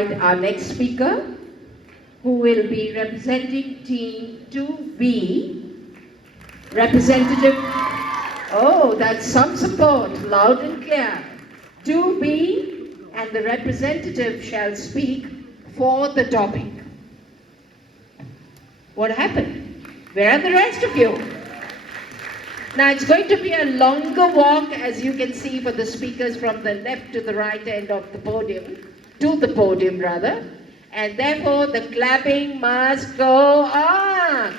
Our next speaker, who will be representing Team 2B, Representative, oh, that's some support, loud and clear. 2B, and the representative shall speak for the topic. What happened? Where are the rest of you? Now it's going to be a longer walk, as you can see, for the speakers from the left to the right end of the podium, to the podium rather, and therefore the clapping must go on.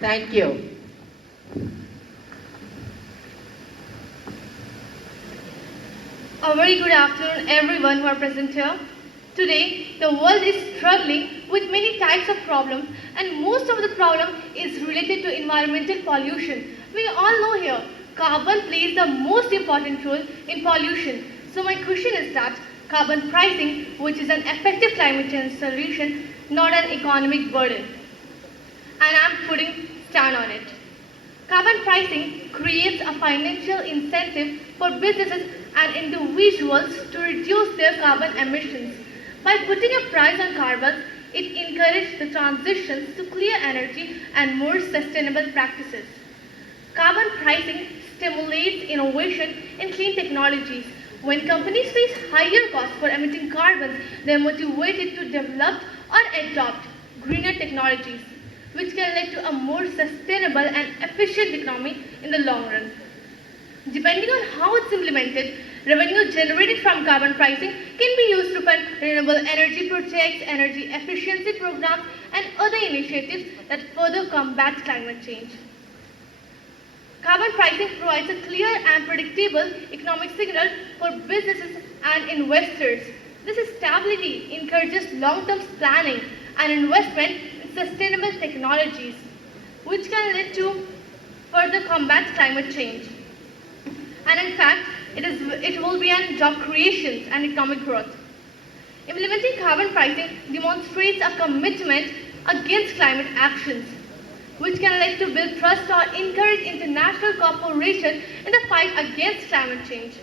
Thank you. A very good afternoon everyone who are present here. Today, the world is struggling with many types of problems, and most of the problem is related to environmental pollution. We all know here, carbon plays the most important role in pollution. So my question is that carbon pricing, which is an effective climate change solution, not an economic burden. And I'm putting stand on it. Carbon pricing creates a financial incentive for businesses and individuals to reduce their carbon emissions. By putting a price on carbon, it encourages the transitions to clear energy and more sustainable practices. Carbon pricing stimulates innovation in clean technologies. When companies face higher costs for emitting carbon, they are motivated to develop or adopt greener technologies, which can lead to a more sustainable and efficient economy in the long run. Depending on how it's implemented, revenue generated from carbon pricing can be used to fund renewable energy projects, energy efficiency programs, and other initiatives that further combat climate change. Carbon pricing provides a clear and predictable economic signal for businesses and investors. This stability encourages long-term planning and investment in sustainable technologies, which can lead to further combat climate change. And in fact, it will be an job creation and economic growth. Implementing carbon pricing demonstrates a commitment against climate actions, which can lead to build trust or encourage international cooperation in the fight against climate change.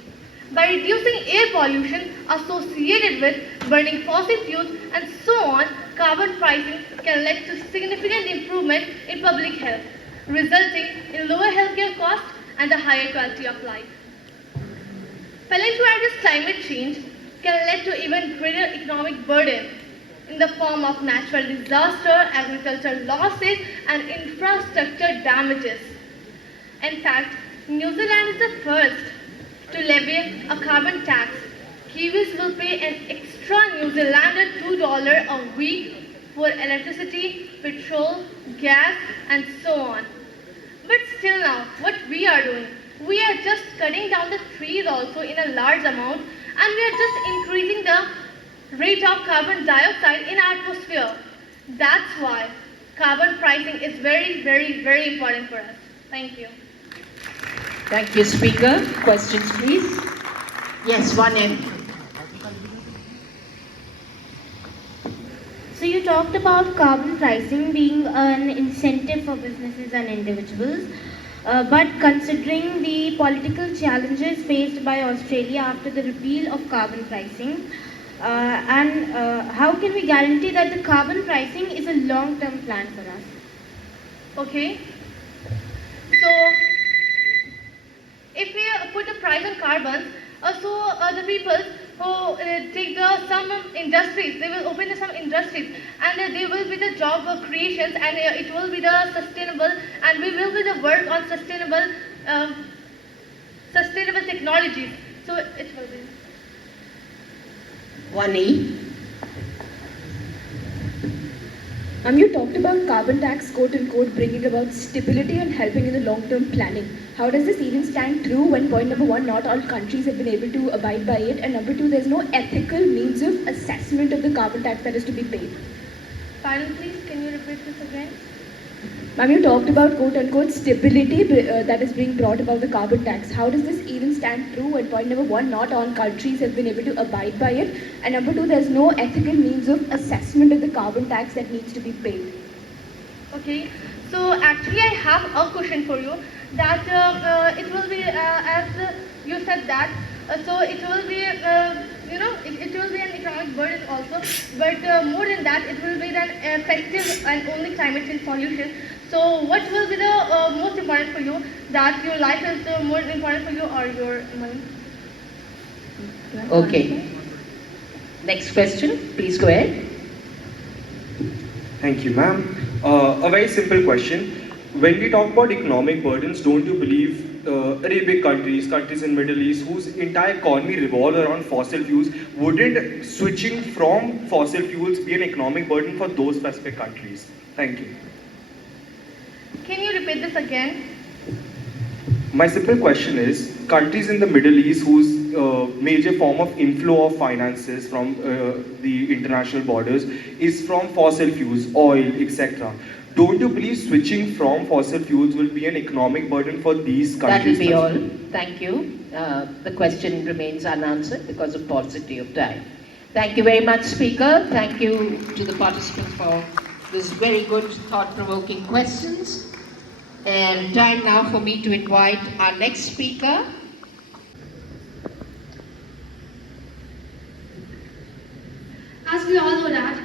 By reducing air pollution associated with burning fossil fuels and so on, carbon pricing can lead to significant improvement in public health, resulting in lower healthcare costs and a higher quality of life. Failing to address climate change can lead to even greater economic burden in the form of natural disaster, agricultural losses, and infrastructure damages. In fact, New Zealand is the first to levy a carbon tax. Kiwis will pay an extra New Zealander $2 a week for electricity, petrol, gas, and so on. But still now, what we are doing, we are just cutting down the trees also in a large amount, and we are just increasing the rate of carbon dioxide in our atmosphere. That's why carbon pricing is very, very, very important for us. Thank you. Thank you, Speaker. Questions, please. Yes, one in. So you talked about carbon pricing being an incentive for businesses and individuals. But considering the political challenges faced by Australia after the repeal of carbon pricing, how can we guarantee that the carbon pricing is a long-term plan for us? Okay. So, if we put a price on carbon, the people who take some industries, they will open some industries, and they will be the job creations, and it will be the sustainable, and we will be the work on sustainable technologies. So it will be. 1E. You talked about carbon tax, quote unquote, bringing about stability and helping in the long-term planning. How does this even stand true when point number one, not all countries have been able to abide by it, and number two, there's no ethical means of assessment of the carbon tax that is to be paid? Pardon, please, can you repeat this again? Ma'am, you talked about quote unquote stability that is being brought about the carbon tax. How does this even stand true when point number one, not all countries have been able to abide by it, and number two, there's no ethical means of assessment of the carbon tax that needs to be paid? Okay, so actually I have a question for you, that it will be as you said that, so it will be but more than that, it will be an effective and only climate change solution. So what will be the most important for you? That your life is the more important for you or your money? Okay. Next question, please go ahead. Thank you, ma'am. A very simple question. When we talk about economic burdens, don't you believe Arabic countries, countries in Middle East, whose entire economy revolves around fossil fuels, wouldn't switching from fossil fuels be an economic burden for those specific countries? Thank you. Can you repeat this again? My simple question is, countries in the Middle East whose major form of inflow of finances from the international borders is from fossil fuels, oil, etc. Don't you believe switching from fossil fuels will be an economic burden for these That will countries? be all. Thank you. The question remains unanswered because of paucity of time. Thank you very much, Speaker. Thank you to the participants for this very good, thought-provoking questions. And time now for me to invite our next speaker. As we all know that,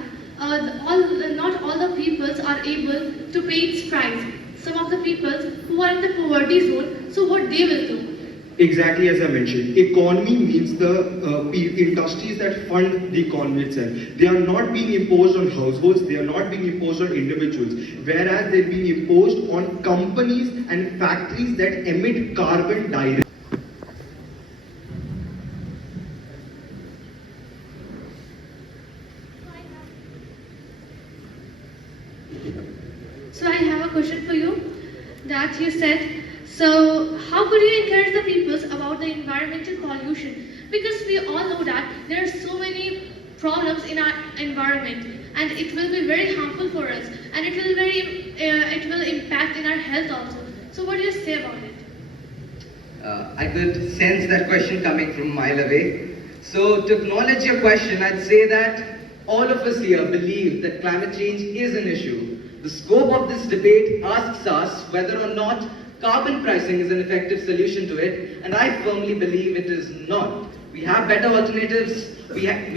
not all the peoples are able to pay its price. Some of the peoples who are in the poverty zone, so what they will do? Exactly as I mentioned, economy means the industries that fund the economy itself. They are not being imposed on households, they are not being imposed on individuals, whereas they're being imposed on companies and factories that emit carbon directly. So I have a question for you that you said, so how could you encourage the peoples about the environmental pollution? Because we all know that there are so many problems in our environment and it will be very harmful for us and it will impact in our health also. So what do you say about it? I could sense that question coming from a mile away. So to acknowledge your question, I'd say that all of us here believe that climate change is an issue. The scope of this debate asks us whether or not carbon pricing is an effective solution to it, and I firmly believe it is not. We have better alternatives. We can